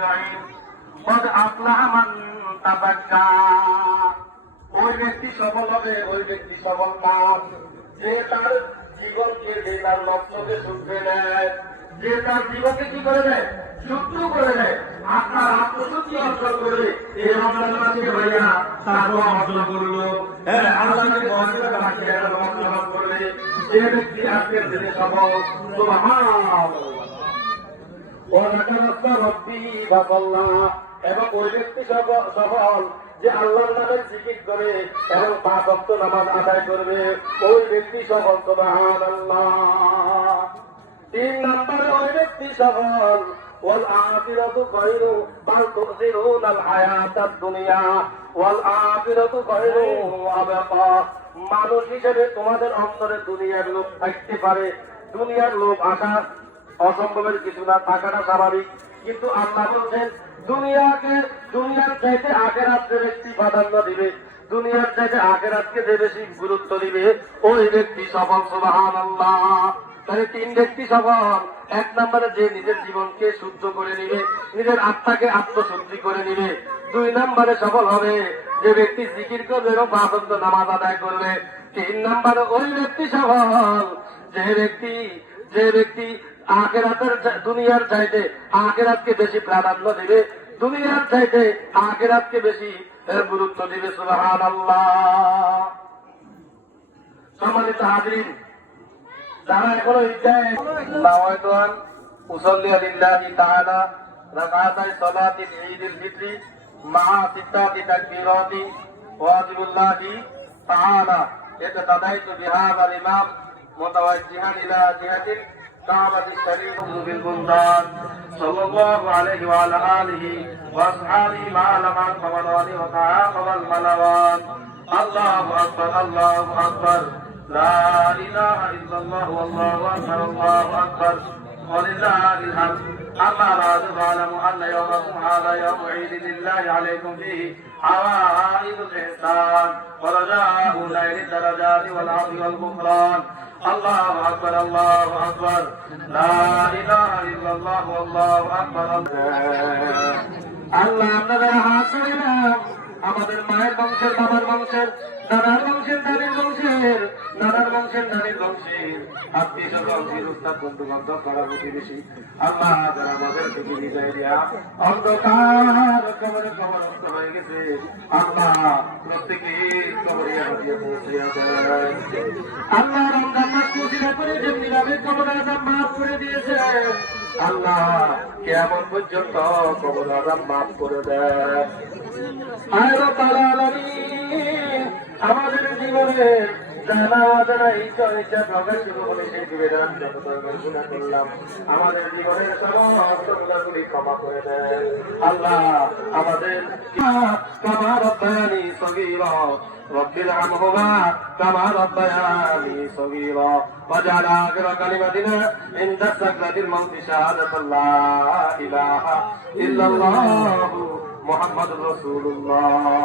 আজমাইন قد أفلح من تزكى ওই ব্যক্তি সফল হবে, ওই ব্যক্তি সফল না যে তার জীবনকে, যে তার লক্ষ্যকে শুদ্ধে নেয়, যে তার জীবনকে কি করে দেয়, শুদ্ধ করে দেয়, আপনার আত্মশুদ্ধি অর্জন করবে। এই রমজান মাসে ভাইয়া তারপর অর্জন করলো, হ্যাঁ আল্লাহকে মহাসিরা রাখিয়ে অর্জন করবে, যে ব্যক্তি আজকের দিনে সফল। সুবহানাল্লাহ। এবং ওই ব্যক্তি সফল যে আল্লাহর নামের জিকির করে এবং 5 ওয়াক্ত নামাজ আদায় করবে, ওই ব্যক্তি সফল। সুবহানাল্লাহ। 3 নম্বরে ওই ব্যক্তি সফল ওয়াল আখিরাতু খায়রু বাল তুযিরুনাল হায়াতাদ দুনিয়া ওয়াল আখিরাতু খায়রু ওয়া আবকা। মানুষ হিসেবে তোমাদের অন্তরে দুনিয়ার লোভ থাকতে পারে, দুনিয়ার লোভ আসা অসম্ভবের কিছু না, থাকাটা স্বাভাবিক, কিন্তু আল্লাহ বলছেন দুনিয়ার চাইতে আখিরাতকে ব্যক্তি প্রাধান্য দিবে, দুনিয়ার চাইতে আখিরাতকে যে বেশি গুরুত্ব দিবে, ওই ব্যক্তি সফল। সুবহানাল্লাহ। তাহলে 3 ব্যক্তি সফল। 1 নম্বরে যে নিজের জীবনকে শুদ্ধ করে নিবে, নিজের আত্মাকে আত্মশুদ্ধি করে নিবে। 2 নম্বরে সফল হবে যে ব্যক্তি জিকির করবে এবং 5 ওয়াক্ত নামাজ আদায় করবে। 3 নম্বরে ওই ব্যক্তি সফল যে ব্যক্তি আখিরাতের দুনিয়ার চাইতে আখিরাতকে বেশি প্রাধান্য দিবে, দুনিয়ার চাইতে আখিরাতকে বেশি গুরুত্ব দিবে। সুবহানাল্লাহ। সম্মানিত হাজিরিন, যারা এখনো ইচ্ছায় নাওয়াইতুন উসাল্লি লিল্লাহি তাআলা রাকাতাই সালাতিল ঈদুল ফিতরি মা সিত্তাতি তাকবীরাতি ওয়াজিবুল্লাহি তাআলা ইতাদাইতু বিহাযাল ইমাম মুতাওয়াজ্জিহান ইলা জিহাতিল কাবাতি শরীফ বিল বুলদান সাল্লাল্লাহু আলাইহি ওয়া আলা আলিহি ওয়া আসহাবিহি মা লামান ফাওয়ালানি ওয়া তাআকাল মালাওয়ান। আল্লাহু আকবার, আল্লাহু আকবার, লা ইলাহা ইল্লাল্লাহ ওয়াল্লাহু আকবার, আল্লাহু আকবার ওয়ালিল্লাহিল হামদ। أما بعد فاعلموا أن يومكم هذا يوم عيد لله عليكم فيه حوائج الإحسان ورجاء نيل الدرجات والعفو والغفران. الله أكبر، الله أكبر، لا إله إلا الله والله أكبر। আল্লাহ আপনাদের হাত ধরিলাম, আমাদের মায়ের বংশের, বাবার বংশের, দাদার বংশের, দাদির বংশের, নানার বংশের, নানির বংশের, আত্মীয় বংশের, উস্তাদ বন্ধু বান্ধব, পাড়া প্রতিবেশী, আল্লাহ যারা আমাদের থেকে বিদায় দেয়া অন্ধকার কবরে কবরস্থ হয়ে গেছে, আল্লাহ প্রত্যেকের কবরে হাজিয়ে পৌঁছে দেয়। আল্লাহ রমজান মাস পূজা করে যেমনি ভাবে কবর আযাব মাফ করে দিয়েছেন, আল্লাহ কিয়ামত পর্যন্ত কবর আযাব মাফ করে দেয়। আয় রব্বুল আলামিন, আমাদের জীবনে জানা অজানা ইচ্ছা ইচ্ছা প্রকাশ শুরু করে সেই বিবেদন যত ধরনের গুনাহ করলাম, আমাদের জীবনের সমস্ত গুনাহগুলি ক্ষমা করে দেন। আল্লাহ আমাদের কামা রব্বায়ানি সগীরা রব্বিল আনহুমা কামা রব্বায়ানি সগীরা ওয়াজআল আখিরা কালিমাতিনা ইনদা সাকরাতিল মাউত শাহাদাতাল লা ইলাহা ইল্লাল্লাহু মুহাম্মাদুর রাসূলুল্লাহ।